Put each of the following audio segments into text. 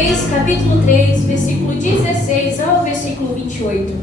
Reis, capítulo 3, versículo 16 ao versículo 28.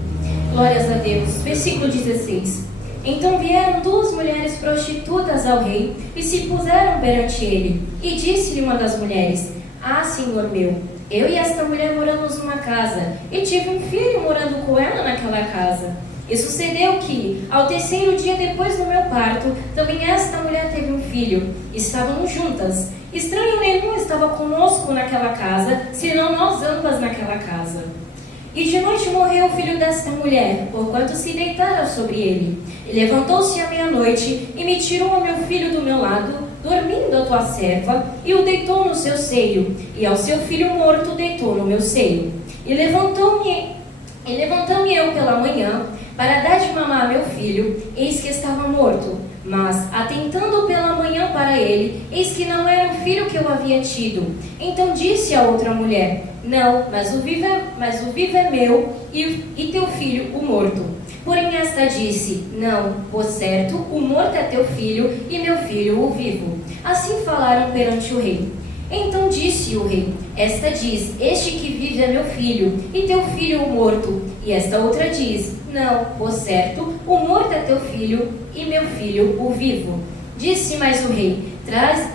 Glórias a Deus. Versículo 16. Então vieram duas mulheres prostitutas ao rei e se puseram perante ele. E disse-lhe uma das mulheres: Ah, senhor meu, eu e esta mulher moramos numa casa, e tive um filho morando com ela naquela casa. E sucedeu que, ao terceiro dia depois do meu parto, também esta mulher teve um filho. Estavam juntas. Estranho nenhum estava conosco naquela casa, senão nós ambas naquela casa. E de noite morreu o filho desta mulher, porquanto se deitara sobre ele. E levantou-se à meia-noite, e me tirou o meu filho do meu lado, dormindo a tua serva, e o deitou no seu seio, e ao seu filho morto deitou no meu seio. E levantando-me eu pela manhã, para dar de mamar a meu filho, eis que estava morto. Mas, atentando pela manhã para ele, eis que não era o filho que eu havia tido. Então disse a outra mulher: Não, mas o vivo é meu, e teu filho o morto. Porém esta disse: Não, por certo, o morto é teu filho, e meu filho o vivo. Assim falaram perante o rei. Então disse o rei: Esta diz: Este que vive é meu filho, e teu filho o morto. E esta outra diz: Não, por certo, o morto é teu filho, e meu filho o vivo. Disse mais o rei: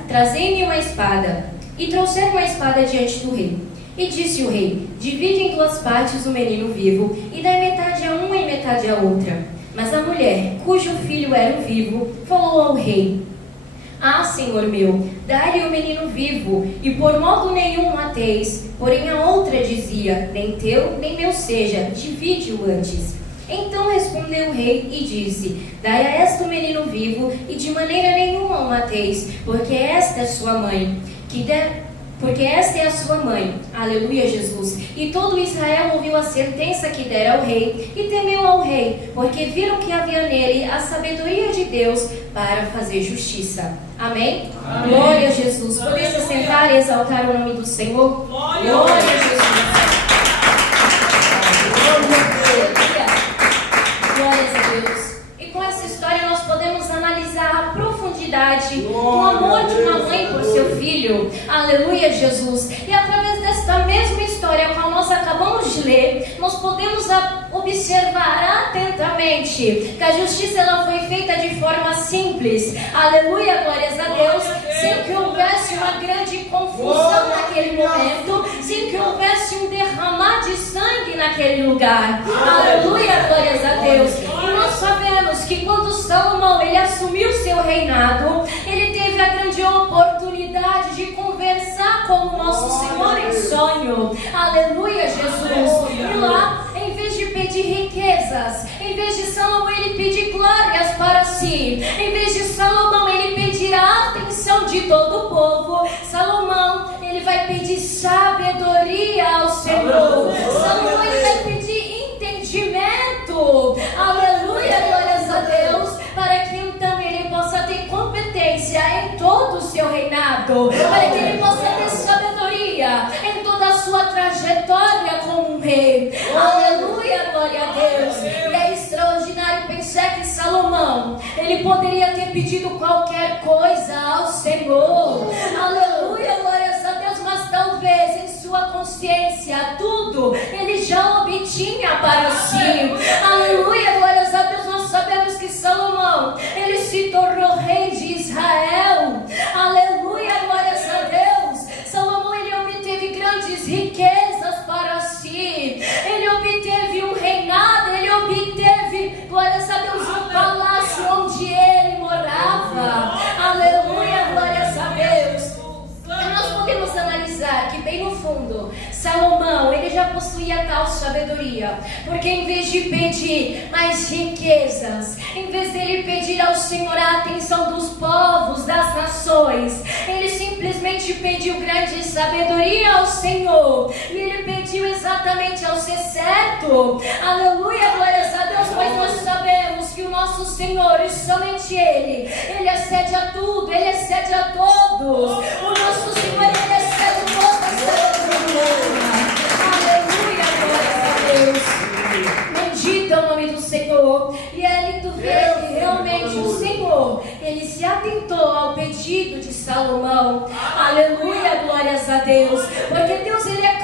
Trazei-me uma espada. E trouxeram uma espada diante do rei. E disse o rei: Divide em duas partes o menino vivo, e dai metade a uma e metade a outra. Mas a mulher, cujo filho era o vivo, falou ao rei: Ah, senhor meu, dai-lhe o menino vivo, e por modo nenhum mateis. Porém a outra dizia: Nem teu, nem meu seja, divide-o antes. Então respondeu o rei e disse: Dai a esta o menino vivo, e de maneira nenhuma o mateis, porque esta é sua mãe, porque esta é a sua mãe. Aleluia, Jesus. E todo Israel ouviu a sentença que dera ao rei, e temeu ao rei, porque viram que havia nele a sabedoria de Deus para fazer justiça. Amém? Amém. Glória a Jesus. Podemos se sentar e exaltar o nome do Senhor? Glória a Jesus. Glórias a Deus. E com essa história nós podemos analisar a profundidade do amor de uma mãe por seu filho. Aleluia, Jesus. E através desta mesma história a qual nós acabamos de ler, nós podemos observar atentamente que a justiça ela foi feita de forma simples. Aleluia, glórias a Deus. Sem que houvesse uma grande confusão naquele momento, sem que houvesse um derramar de sangue naquele lugar. Aleluia, glórias a Deus. E nós sabemos que quando Salomão ele assumiu seu reinado, ele teve a grande oportunidade de conversar com o nosso Senhor em sonho. Aleluia, Jesus. E lá, em vez de pedir riquezas, em vez de Salomão ele pedir glórias para si, em vez de Salomão ele pedir a atenção de todo o povo, Salomão ele vai pedir sabedoria ao Senhor. Salomão ele vai pedir entendimento. Aleluia, glórias a Deus, para que então ele possa ter competência em todo o seu reinado, para que ele possa ter sabedoria em toda a sua trajetória como um rei. Aleluia, glória a Deus. E é extraordinário pensar que Salomão ele poderia ter pedido qualquer coisa ao Senhor. Aleluia, glórias a Deus, mas talvez em sua consciência tudo ele já obtinha para si. Aleluia, glórias a Deus. Nós sabemos que Salomão ele se tornou rei de Israel. Aleluia, glórias a Deus. Salomão ele obteve grandes riquezas para si. Ele obteve um reinado, ele obteve, glórias a Deus, um palácio onde ele morava. Aleluia, glórias a Deus. E nós podemos analisar que bem no fundo Salomão ele já possuía tal sabedoria, porque em vez de pedir mais riquezas, em vez dele pedir ao Senhor a atenção dos povos, das nações, ele simplesmente pediu grande sabedoria ao Senhor, e ele pediu exatamente ao ser certo. Aleluia, glórias a Deus. Pois nós sabemos que o nosso Senhor, e somente Ele excede a tudo, Ele excede a todos. O nosso Senhor, Ele excede toda a sabedoria. Aleluia, glórias a Deus. Bendito é o nome do Senhor. E é lindo ver que realmente o Senhor, Ele se atentou ao pedido de Salomão. Aleluia, glórias a Deus. Porque Deus, Ele é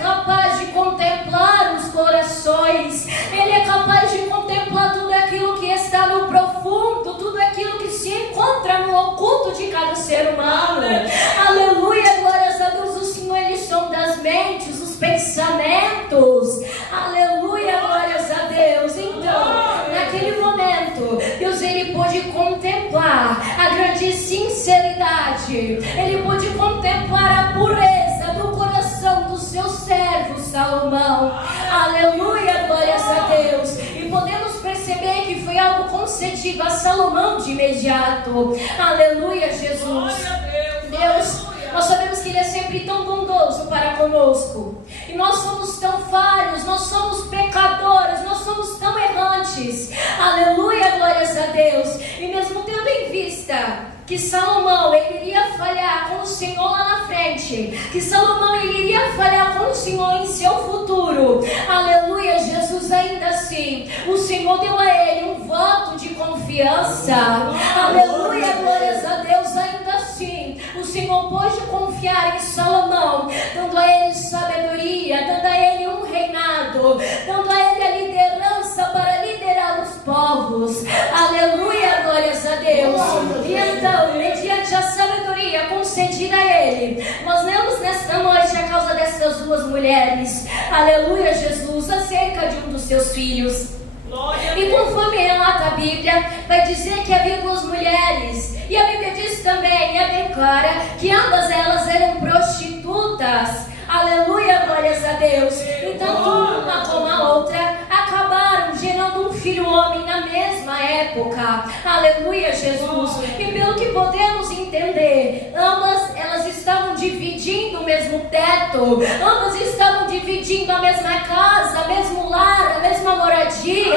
ser humano. Aleluia, glórias a Deus. O Senhor, Ele sonda as mentes, os pensamentos. Aleluia, glórias a Deus. Então, naquele momento, Deus, Ele pôde contemplar a grande sinceridade. Ele pôde contemplar a pureza do coração do seu servo Salomão. Aleluia, glórias a Deus. E podemos perceber que foi algo concedido a Salomão de imediato. Aleluia, Jesus. Deus, nós sabemos que Ele é sempre tão bondoso para conosco. E nós somos tão falhos, nós somos pecadores, nós somos tão errantes. Aleluia, glórias a Deus. E mesmo tendo em vista que Salomão, ele iria falhar com o Senhor lá na frente, que Salomão, ele iria falhar com o Senhor em seu futuro. Aleluia, Jesus, ainda assim, o Senhor deu a ele um voto de confiança. Aleluia, glórias a Deus, ainda assim, o Senhor pôde confiar em Salomão, dando a ele sabedoria, dando a ele um reinado, dando a ele a liderança para liderar os povos. Aleluia, glórias a Deus. E então, mediante a sabedoria concedida a ele, nós lemos nesta noite a causa dessas duas mulheres, aleluia, Jesus, acerca de um dos seus filhos. E conforme relata a Bíblia, vai dizer que havia duas mulheres, e a Bíblia diz também, e declara que ambas elas eram prostitutas. Aleluia, glórias a Deus. Então, uma como a outra acabaram gerando um filho homem na mesma época. Aleluia, Jesus. E pelo que podemos entender, ambas elas estavam dividindo o mesmo teto, ambas estavam dividindo a mesma casa, o mesmo lar, a mesma moradia.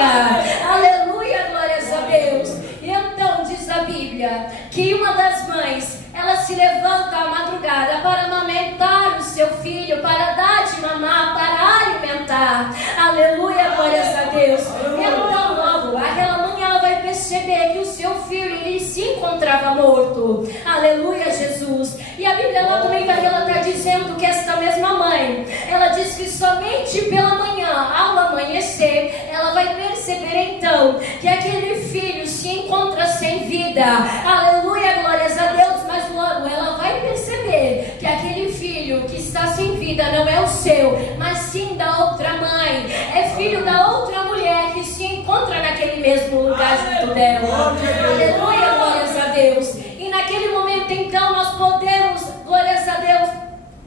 Aleluia, glórias a Deus. E então diz a Bíblia que uma das mães, ela se levanta à madrugada para amamentar o seu filho, para dar de mamar, para alimentar. Aleluia, glórias a Deus. Então logo, aquela mãe, ela vai perceber que o seu filho, ele se encontrava morto. Aleluia, Jesus. E a Bíblia lá também vai relatar dizendo que esta mesma mãe, ela diz que somente pela manhã, ao amanhecer, ela vai perceber então que aquele filho se encontra sem vida. Aleluia, glórias a Deus. Mas logo ela vai perceber que aquele filho que está sem vida não é o seu, mas sim da outra mãe. É filho da outra mulher que se encontra naquele mesmo lugar junto dela. Aleluia, glórias a Deus. E naquele momento então nós podemos, glórias a Deus,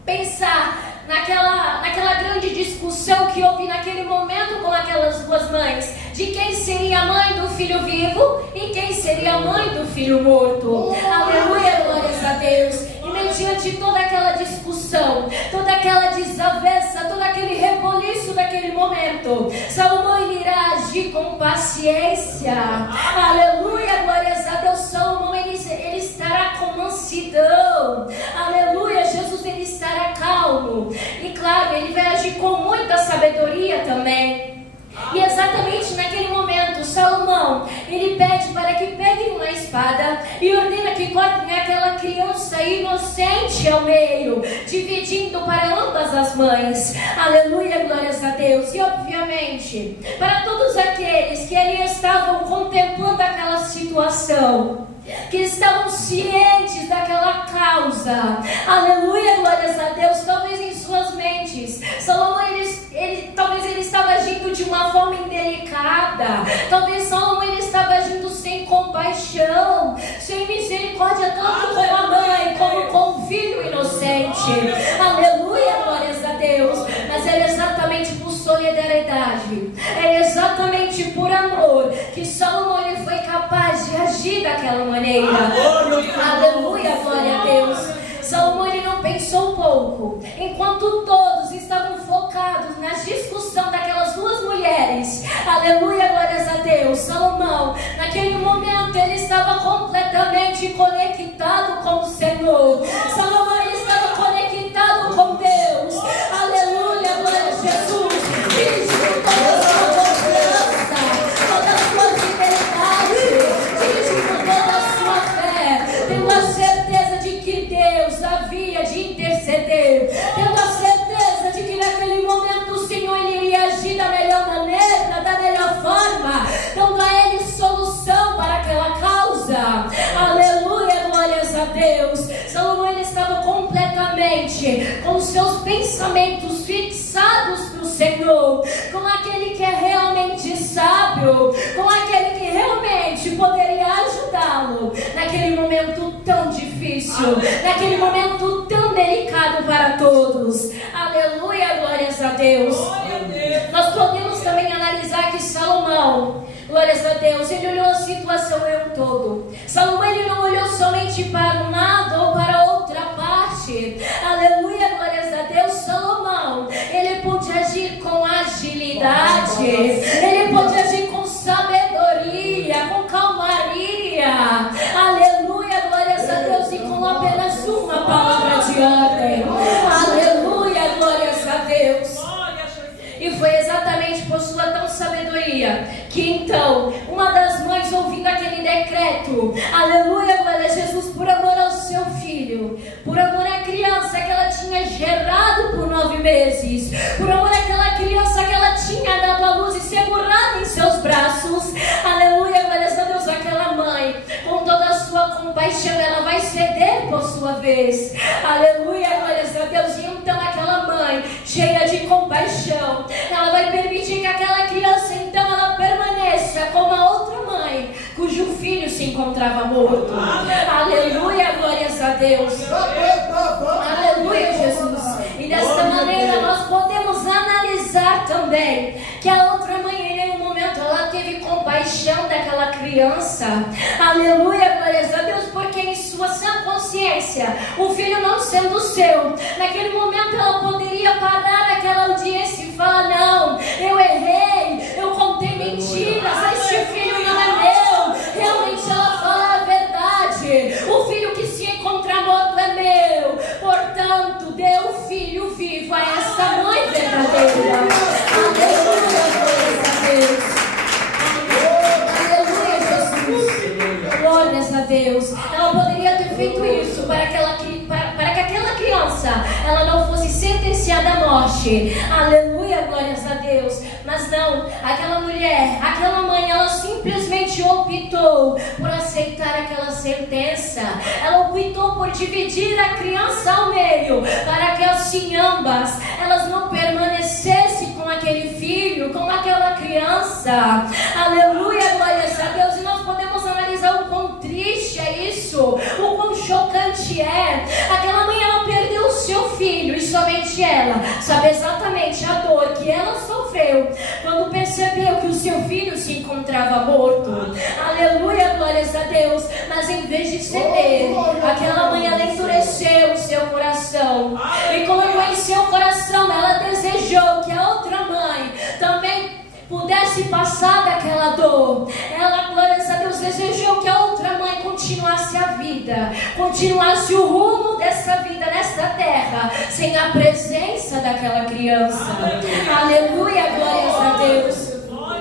pensar naquela grande discussão que houve naquele momento com aquelas duas mães, de quem seria a mãe do filho vivo e quem seria a mãe do filho morto. Aleluia, glórias a Deus. E mediante toda aquela discussão, toda aquela desavença, todo aquele reboliço daquele momento, Salomão, ele irá agir com paciência. Aleluia, glórias a Deus. Salomão, ele estará com mansidão. Aleluia, Jesus, ele estará calmo. E claro, ele vai agir com muita sabedoria também. E exatamente naquele momento, Salomão, ele pede para que peguem uma espada e ordena que cortem aquela criança inocente ao meio, dividindo para ambas as mães. Aleluia, glórias a Deus. E obviamente, para todos aqueles que ali estavam contemplando aquela situação, que estavam cientes daquela causa, aleluia, glórias a Deus, talvez em suas mentes, Salomão, talvez ele estava agindo de uma forma indelicada, talvez Salomão, ele estava agindo sem compaixão, sem misericórdia, tanto com a mãe, como com o filho inocente. Aleluia, glórias a Deus. Mas era exatamente por solidariedade, era exatamente por amor que Salomão, ele foi capaz de agir daquela maneira. Aleluia, glória a Deus. Salomão, ele não pensou pouco. Enquanto todos estavam focados na discussão daquelas duas mulheres, aleluia, glórias a Deus, Salomão, naquele momento, ele estava completamente conectado com o Senhor. Salomão, ele estava conectado com Deus. Aleluia, glória a Jesus. Dirigindo toda a sua confiança, toda a sua fidelidade, dirigindo toda a sua fé, tendo a certeza de que Deus havia de interceder, tendo a certeza de que naquele momento o Senhor, ele iria agir da melhor maneira, da melhor forma, dando a ele solução para aquela causa. Aleluia, glórias a a Deus. Salomão, ele estava completamente com os seus pensamentos fixados para o Senhor, com aquele que é realmente sábio, com aquele que realmente poderia ajudá-lo naquele momento tão difícil, naquele momento tão delicado para todos. Aleluia, glórias a Deus. Nós podemos também analisar que Salomão, glórias a Deus, ele olhou a situação em um todo. Salomão, ele não olhou somente para um lado ou para outra parte. Aleluia, glórias a Deus. Salomão, ele pôde agir com agilidade, ele pôde agir com sabedoria, com calmaria. Aleluia, glórias a Deus, e com apenas uma palavra de ordem. Aleluia, glórias a Deus. E foi exatamente por sua tão sabedoria que então uma das mães, ouvindo aquele decreto, aleluia, glória a Jesus, por amor ao seu filho, por amor à criança que ela tinha gerado por 9 meses, por amor àquela criança que ela tinha dado à luz e segurado em seus braços, aleluia, glória a Deus, aquela mãe, com toda a sua compaixão, ela vai ceder por sua vez, aleluia, glória a Deus. E então aquela mãe, cheia de compaixão, ela vai permitir que aquela criança então ela permaneça como a outra mãe cujo filho se encontrava morto. Aleluia, glórias a Deus. Aleluia, Jesus. E desta maneira nós podemos analisar também que a outra mãe em nenhum momento ela teve compaixão daquela criança. Aleluia, glórias a Deus, porque em sua sã consciência, o filho não sendo seu, naquele momento ela poderia parar aquela audiência e falar: não, eu errei, eu contei mentiras, este filho não é meu. Realmente ela fala a verdade, o filho que se encontra morto é meu, portanto dê o filho vivo a esta mãe verdadeira. Aleluia, glórias a Deus. Aleluia, Jesus. Glórias a Deus. Ela poderia ter feito isso para que aquela criança ela não fosse sentenciada à morte. Aleluia, glórias a Deus. Mas não, aquela mulher, aquela mãe, ela simplesmente optou por aceitar aquela sentença. Ela optou por dividir a criança ao meio, para que assim ambas elas não permanecessem com aquele filho, com aquela criança. Aleluia, glórias a Deus. E nós podemos analisar o quão triste é isso, o quão chocante é. Aquela mãe, ela perdeu o seu filho, e somente ela sabe exatamente a dor que ela sofreu quando percebeu que o seu filho se encontrava morto. Aleluia, glórias a Deus. Mas em vez de ceder, aquela mãe, ela endureceu o seu coração e colocou em seu coração, ela desejou que a outra mãe também pudesse passar daquela dor. Ela, glórias a Deus, desejou que a outra mãe continuasse a vida, continuasse o rumo dessa vida nesta terra, sem a presença daquela criança. Aleluia, glórias a Deus.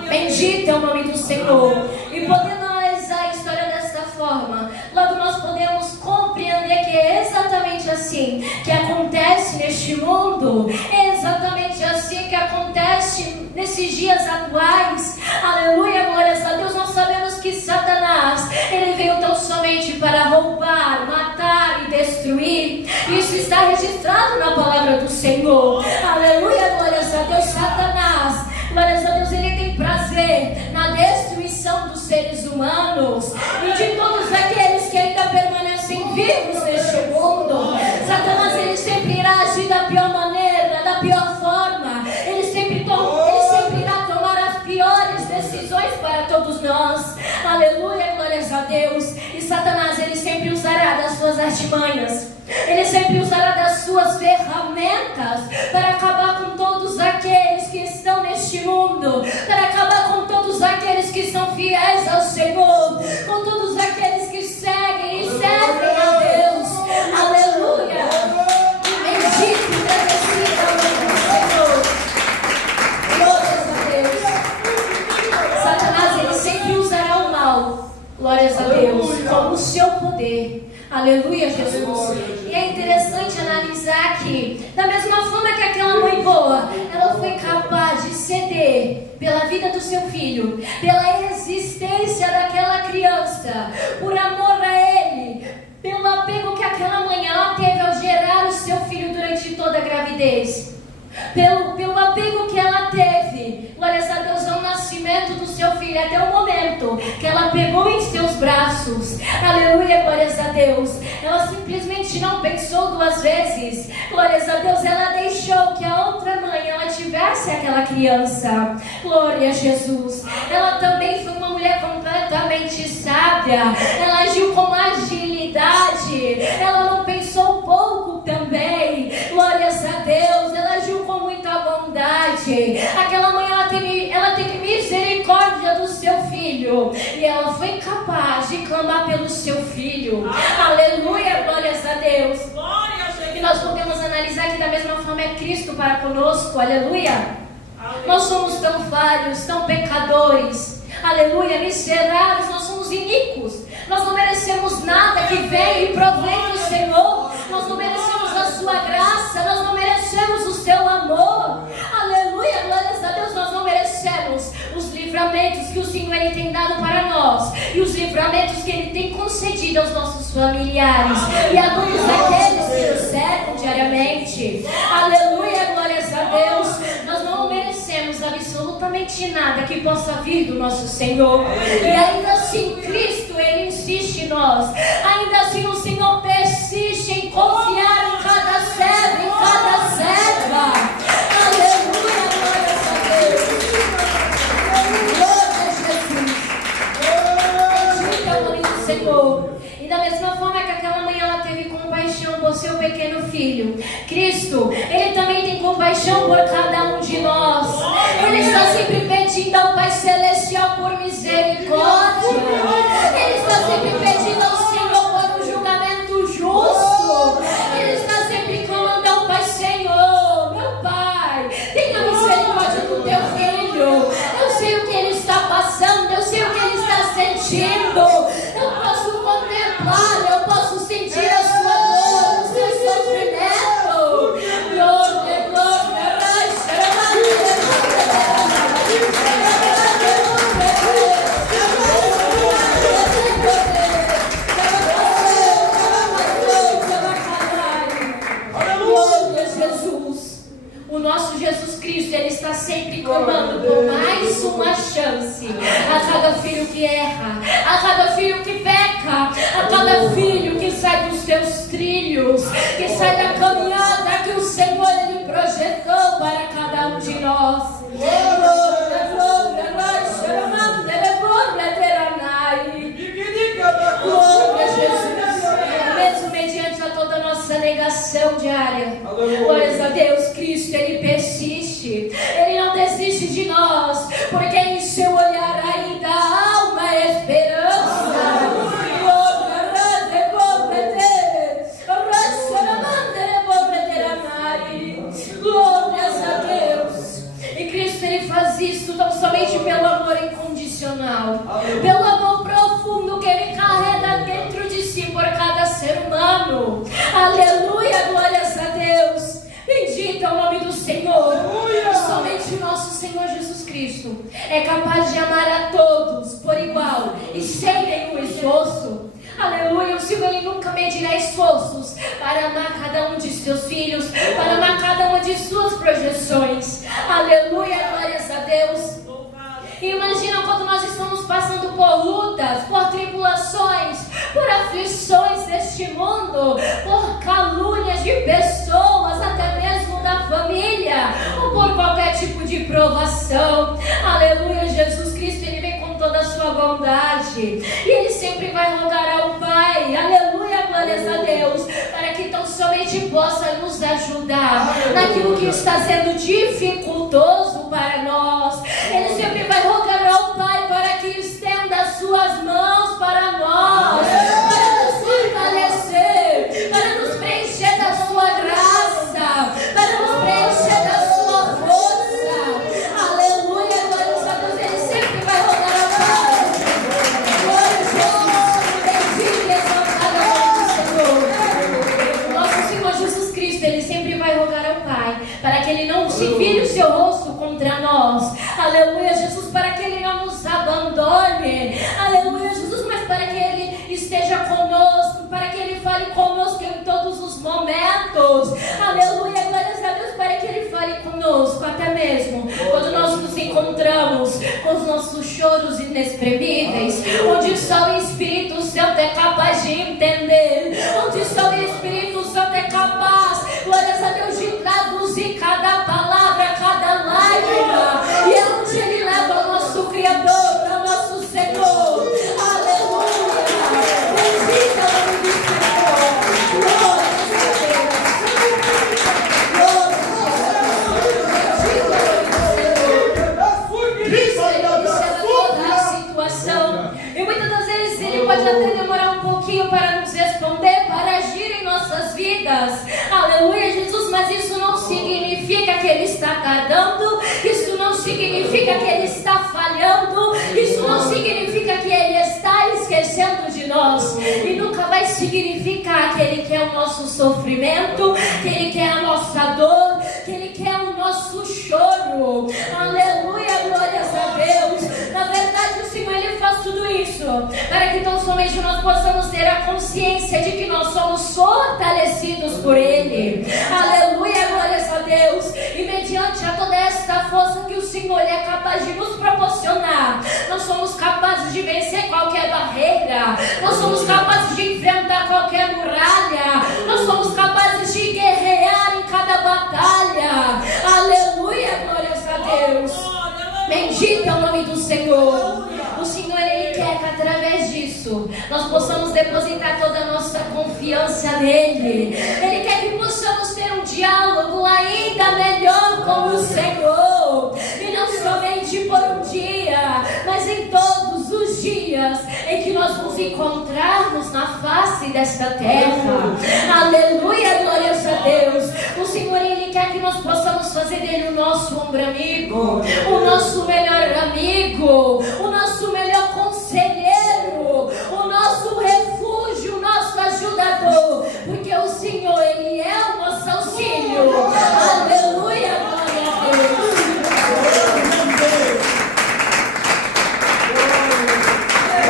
Bendito é o nome do Senhor. E podendo analisar a história desta forma, logo nós podemos compreender que é exatamente assim que acontece neste mundo, é exatamente assim que acontece nesses dias atuais. Aleluia, glórias a Deus. Nós sabemos que Satanás, ele veio tão somente para roubar, matar e destruir. Isso está registrado na palavra do Senhor. Aleluia, glórias a Deus. Satanás, glórias a Deus, ele tem prazer na destruição dos seres humanos e de todos aqueles que ainda permanecem vivos neste mundo. Satanás, ele sempre irá agir da pior maneira, da pior forma. Ele sempre irá tomar as piores decisões para todos nós. Aleluia, glórias a Deus. E Satanás, ele sempre usará das suas artimanhas, ele sempre usará das suas ferramentas para acabar com todos aqueles que estão neste mundo, para acabar com todos aqueles que são fiéis ao Senhor, com todos aqueles que seguem e servem a Deus. Aleluia. Bendito e agradecido é o nome do Senhor. Glórias a Deus. Satanás, ele sempre usará o mal, glórias a Deus, com o seu poder. Aleluia, Jesus. E é interessante analisar que, da mesma forma que aquela mãe boa, ela foi capaz de ceder pela vida do seu filho, pela existência daquela criança, por amor a ele, pelo apego gravidez, pelo apego que ela teve, glórias a Deus, ao nascimento do seu filho, até o momento que ela pegou em seus braços, aleluia, glórias a Deus, ela simplesmente não pensou duas vezes, glórias a Deus, ela deixou que a outra mãe, ela tivesse aquela criança, glória a Jesus. Ela também foi uma mulher completamente sábia, ela agiu com agilidade, ela não pensou pouco também, glórias a Deus, ela agiu com muita bondade. Aquela mãe, ela teve misericórdia do seu filho, e ela foi capaz de clamar pelo seu filho, aleluia, glórias a Deus. E nós podemos analisar que da mesma forma é Cristo para conosco, aleluia. Nós somos tão falhos, tão pecadores, aleluia, miseráveis, nós somos iníquos, nós não merecemos nada que venha e provém do Senhor, nós não merecemos a sua graça, nós não merecemos o seu amor, aleluia, glórias a Deus, nós não merecemos os livramentos que o Senhor Ele tem dado para nós, e os livramentos que Ele tem concedido aos nossos familiares, e a todos aqueles que nos cercam diariamente, aleluia, glórias a Deus. Nós não merecemos absolutamente nada que possa vir do nosso Senhor, e ainda assim Cristo, Ele insiste em nós, ainda assim o Senhor persiste em confiar em cada servo, em cada serva, aleluia, glórias a Deus, glória a Jesus, bendito é o nome do Senhor. E da mesma forma que aquela mãe, ela teve compaixão por seu pequeno filho, Cristo, Ele também tem compaixão por cada um de nós. Ele está sempre pedindo ao Pai Celestial por misericórdia, Ele está sempre pedindo ao Senhor por um julgamento justo, Ele está sempre clamando ao Pai: Senhor, meu Pai, tenha misericórdia do teu filho, eu sei o que ele está passando, eu sei o que ele está sentindo, eu posso contemplar, eu posso sentir a sua dor, o seu sofrimento. Glória, glória, glória, Jesus. O nosso Jesus Cristo, Ele está sempre clamando por mais uma chance a cada filho que erra, a cada filho que peca, a cada filho que sai dos seus trilhos, que sai da caminhada que o Senhor Ele projetou para cada um de nós. Glória a Jesus. Mesmo mediante a toda a nossa negação diária, glórias a Deus, Cristo, Ele persiste, Ele não desiste de nós, porque em seu olhar ainda há uma esperança. Glórias a Deus. E Cristo, Ele faz isso tão somente pelo amor incondicional, pelo amor profundo que Ele carrega dentro de si por cada ser humano. Aleluia, glórias a Deus. Bendito é o nome do Senhor. Somente o nosso Senhor Jesus Cristo é capaz de amar a todos por igual e sem nenhum esforço. Aleluia, o Senhor Ele nunca medirá esforços para amar cada um de seus filhos, para amar cada uma de suas projeções. Aleluia, glórias a Deus. Imagina quando nós estamos passando por lutas, por tribulações, por aflições deste mundo, por calúnias de pessoas, até mesmo da família, ou por qualquer tipo de provação. Aleluia, Jesus Cristo, Ele vem com toda a sua bondade, e Ele sempre vai rogar ao Pai, aleluia, glórias a Deus, para que tão somente possa nos ajudar naquilo que está sendo dificultoso para nós. Ele sempre vai rogar ao Pai para que estenda as suas mãos para nós, para nos fortalecer, para nos preencher da sua graça, para nos preencher da sua força. Aleluia, glórias a Deus. Ele sempre vai rogar ao Pai. Glória a Jesus, bendito e exaltado é o nome do Senhor. Nosso Senhor Jesus Cristo, Ele sempre vai rogar ao Pai para que Ele não se vire o seu rosto contra nós. Aleluia, Jesus, para que Ele não nos abandone. Aleluia, Jesus, mas para que Ele esteja conosco, para que Ele fale conosco em todos os momentos. Aleluia, glórias a Deus, mesmo, quando nós nos encontramos com os nossos choros inexprimíveis, onde só o Espírito Santo é capaz de entender, onde só o Espírito Santo é capaz, glórias a Deus, de traduzir cada palavra, cada lágrima, e é onde Ele leva o nosso Criador, o nosso Senhor. Aleluia! Bendita o nome do Senhor. Glória a Deus. Ele observa toda a situação. E muitas das vezes Ele pode até demorar um pouquinho para nos responder, para agir em nossas vidas. Aleluia, Jesus, mas isso não significa que Ele está tardando, isso não significa que Ele está falhando, isso não significa que Ele está esquecendo de nós, e nunca vai significar que Ele quer o nosso sofrimento, que Ele quer a nossa dor, que Ele quer o nosso choro. Aleluia, glórias a Deus. Na verdade, o Senhor, Ele faz tudo isso para que tão somente nós possamos ter a consciência de que nós somos fortalecidos por Ele. Aleluia, glórias a Deus. E mediante a toda esta força que o Senhor é capaz de nos proporcionar, nós somos capazes de vencer qualquer barreira, nós somos capazes de enfrentar qualquer muralha, nós somos capazes de guerrear em cada batalha. Aleluia, glórias a Deus. Bendito é o nome do Senhor. O Senhor, Ele quer que através disso nós possamos depositar toda a nossa confiança nele. Ele quer que possamos ter um diálogo ainda melhor com o Senhor, e não somente por um dia, mas em todos os dias em que nós nos encontrarmos na face desta terra. Aleluia, glórias a Deus. O Senhor, Ele quer que nós possamos fazer dele o nosso ombro amigo, o nosso melhor amigo, o nosso melhor conselheiro, o nosso refúgio, o nosso ajudador, porque o Senhor, Ele é o nosso auxílio. Aleluia, glória a Deus.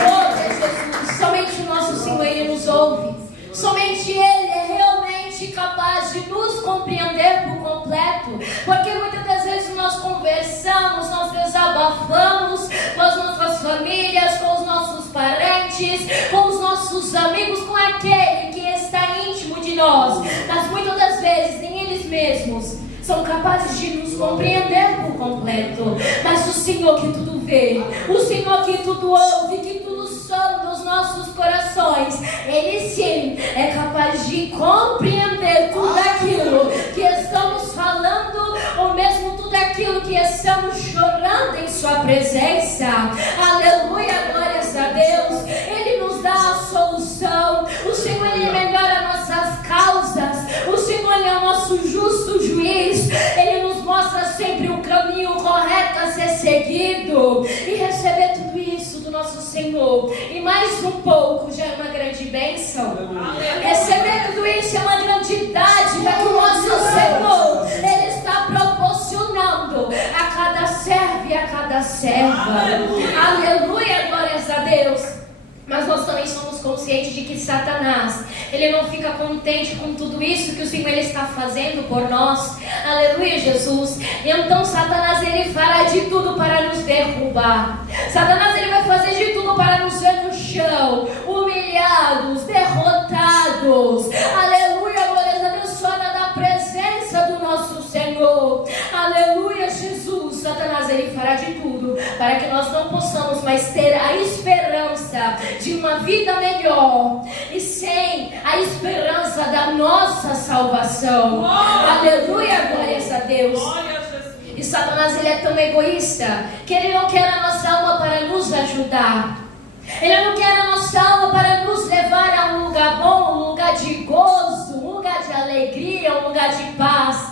Glória a Jesus. Somente o nosso Senhor, Ele nos ouve. Somente Ele é realmente capaz de nos compreender por completo, porque muitas das vezes nós conversamos, nós desabafamos com as nossas famílias, com os nossos parentes, com os nossos amigos, com aquele que está íntimo de nós, mas muitas das vezes nem eles mesmos são capazes de nos compreender por completo. Mas o Senhor que tudo vê, o Senhor que tudo ouve, que tudo sonda os nossos corações, Ele sim é capaz de compreender tudo aquilo que estamos falando, ou mesmo tudo aquilo que estamos chorando em Sua presença. Aleluia, glórias a Deus. Ele nos dá a solução. O Senhor, Ele melhora nossas causas. O Senhor, Ele é o nosso justo juiz. Ele nos mostra sempre o caminho correto a ser seguido. E receber tudo isso do nosso Senhor, e mais um pouco, já é uma grande bênção. Receber tudo isso é uma grande dádiva que o nosso Senhor, Ele está proporcionando a cada servo e a cada serva. Aleluia, glórias a Deus. Mas nós também somos conscientes de que Satanás, ele não fica contente com tudo isso que o Senhor, Ele está fazendo por nós. Aleluia, Jesus. E então Satanás, ele fará de tudo para nos derrubar. Satanás, ele vai fazer de tudo para nos ver no chão, humilhados, derrotados. Aleluia, glórias a Deus, fora da presença do nosso Senhor. Aleluia, Jesus. Satanás, ele fará de tudo para que nós não possamos mais ter a esperança de uma vida melhor, e sem a esperança da nossa salvação. Aleluia, glórias a Deus. E Satanás, ele é tão egoísta que ele não quer a nossa alma para nos ajudar. Ele não quer a nossa alma para nos levar a um lugar bom, um lugar de gozo, um lugar de alegria, um lugar de paz.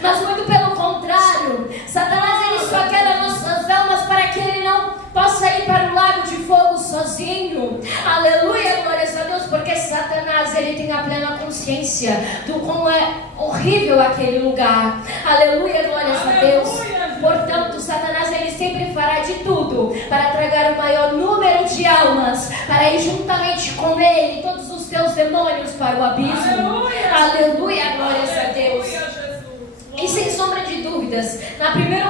Mas muito pelo contrário, Satanás, ele só quer as nossas almas para que ele não possa ir para o lago de fogo sozinho. Aleluia, glórias a Deus, porque Satanás, ele tem a plena consciência do como é horrível aquele lugar. Aleluia, glórias a Deus. Portanto, Satanás, ele sempre fará de tudo para tragar o maior número de almas, para ir juntamente com ele todos os seus demônios para o abismo. Aleluia, glórias a Deus. E sem sombra de dúvidas, na primeira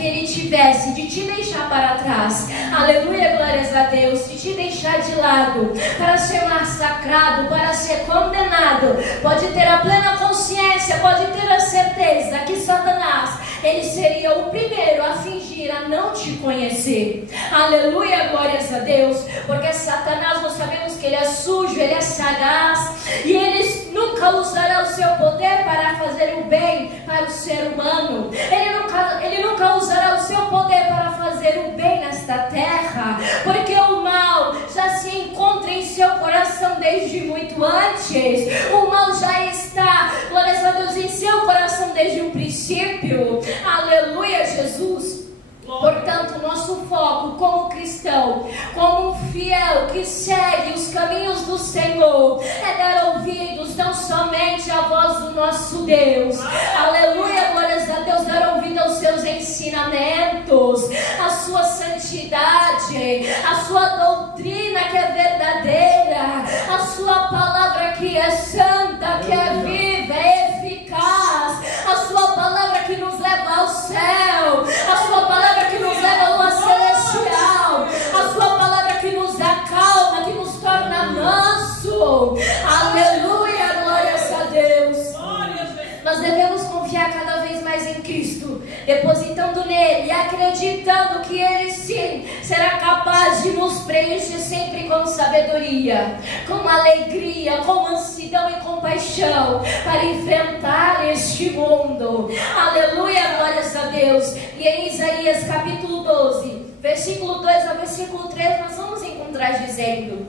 que ele tivesse de te deixar para trás, aleluia, glórias a Deus, de te deixar de lado, para ser massacrado, para ser condenado, pode ter a plena consciência, pode ter a certeza que Satanás, ele seria o primeiro a fingir a não te conhecer. Aleluia, glórias a Deus, porque Satanás, nós sabemos que ele é sujo, ele é sagaz, e ele nunca usará o seu poder para fazer o bem para o ser humano. Ele nunca usará o seu poder para fazer o bem nesta terra, porque o mal já se encontra em seu coração desde muito antes. O mal já está, glórias a Deus, em seu coração desde o princípio. Aleluia, Jesus. Portanto, nosso foco como cristão, como um fiel que segue os caminhos do Senhor, é dar ouvidos não somente à voz do nosso Deus, aleluia, glórias a Deus, dar ouvido aos seus ensinamentos, a sua santidade, a sua doutrina que é verdadeira, a sua palavra que é santa, que é viva, é eficaz, a sua palavra que nos leva ao céu, a sua palavra que nos leva ao lua celestial, a sua palavra que nos acalma, que nos torna manso. Aleluia, glórias a Deus. Nós devemos confiar cada vez mais em Cristo, depositando nele e acreditando que ele sim será capaz de nos preencher sempre com sabedoria, com alegria, com mansidão e compaixão para enfrentar este mundo. Aleluia, glórias a Deus. E em Isaías capítulo 12, versículo 2 ao versículo 3, nós vamos encontrar dizendo: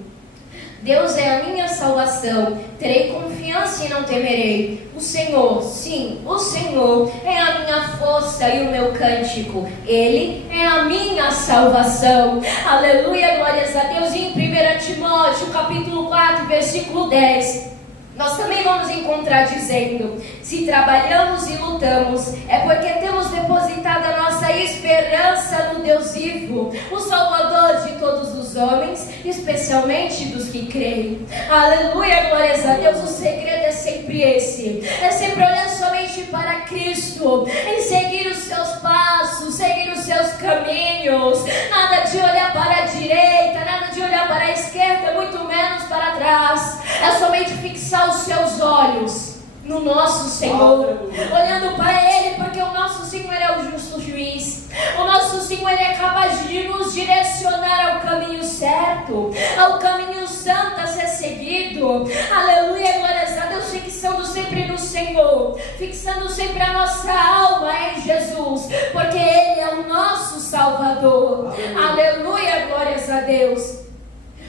Deus é a minha salvação, terei confiança e não temerei. O Senhor, sim, o Senhor é a minha força e o meu cântico. Ele é a minha salvação. Aleluia, glórias a Deus. E em 1 Timóteo, capítulo 4, versículo 10, nós também vamos encontrar dizendo: se trabalhamos e lutamos, é porque temos depositado a nossa esperança no Deus vivo, o Salvador de todos os homens, especialmente dos que creem. Aleluia, glórias a Deus. O segredo é sempre esse, é sempre olhar somente para Cristo, em seguir os seus passos, seguir os seus caminhos, nada de olhar para a direita, nada de olhar para a esquerda, muito menos para trás. É somente fixar os seus olhos no nosso Senhor, olhando para Ele, porque o nosso Senhor é o justo juiz. O nosso Senhor é capaz de nos direcionar ao caminho certo, ao caminho santo a ser seguido. Aleluia, glórias a Deus, fixando sempre no Senhor, fixando sempre a nossa alma em Jesus, porque Ele é o nosso Salvador. Aleluia, glórias a Deus.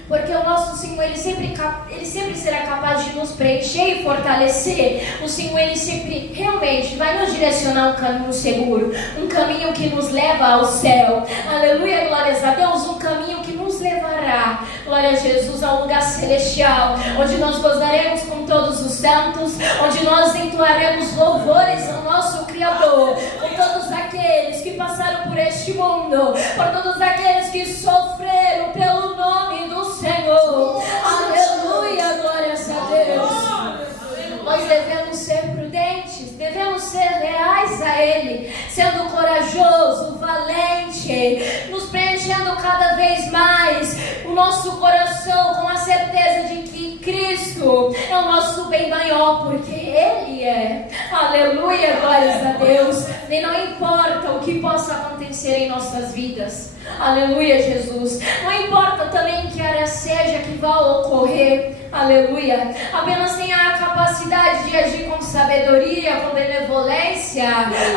Porque o nosso Senhor, Ele sempre será capaz de nos preencher e fortalecer. O Senhor, Ele sempre realmente vai nos direcionar um caminho seguro, um caminho que nos leva ao céu. Aleluia, glórias a Deus, um caminho que nos levará, glória a Jesus, a um lugar celestial, onde nós gozaremos com todos os santos, onde nós entoaremos louvores ao nosso Criador, com todos aqueles que passaram por este mundo, por todos aqueles que sofreram pelo nome do Senhor. Aleluia, glórias a Deus. Nós devemos ser prudentes, devemos ser leais a Ele, sendo corajoso, valente, nos preenchendo cada vez mais o nosso coração com a certeza de que Cristo é o nosso bem maior, porque Ele é. Aleluia, glórias a Deus. E não importa o que possa acontecer em nossas vidas. Aleluia, Jesus. Não importa também que área seja que vá ocorrer. Aleluia. Apenas tenha a capacidade de agir com sabedoria, com benevolência.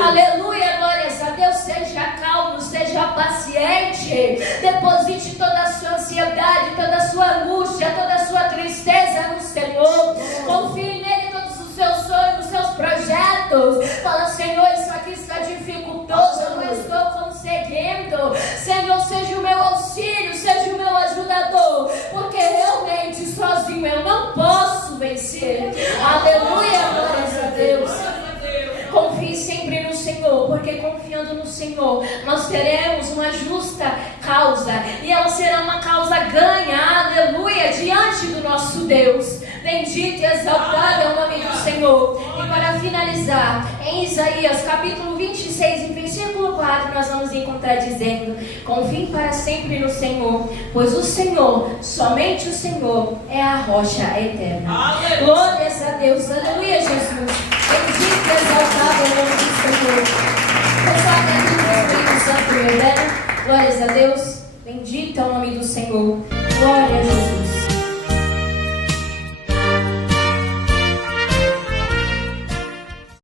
Aleluia, glórias a Deus. Seja calmo, seja paciente. Deposite toda a sua ansiedade, toda a sua angústia, toda a sua tristeza no Senhor. Confie nele todos os seus sonhos, os seus projetos. Fala: Senhor, isso aqui está dificultoso, eu não estou conseguindo. Senhor, seja o meu auxílio, seja o meu ajudador, porque realmente sozinho eu não posso vencer. Aleluia, glórias a Deus. Confie sempre no Senhor, porque confiando no Senhor nós teremos uma justa causa, e ela será uma causa ganha, aleluia, diante majestade do nosso Deus. Bendito e exaltado é o nome do Senhor. E para finalizar, em Isaías capítulo 26, em versículo 4, nós vamos encontrar dizendo: confie para sempre no Senhor, pois o Senhor, somente o Senhor, é a rocha eterna. Glórias a Deus, aleluia, Jesus. Bendito e exaltado é o nome do Senhor. Pessoal, que aqui no Espírito Santo e eterno. Glórias a Deus, bendito é o nome do Senhor. Glórias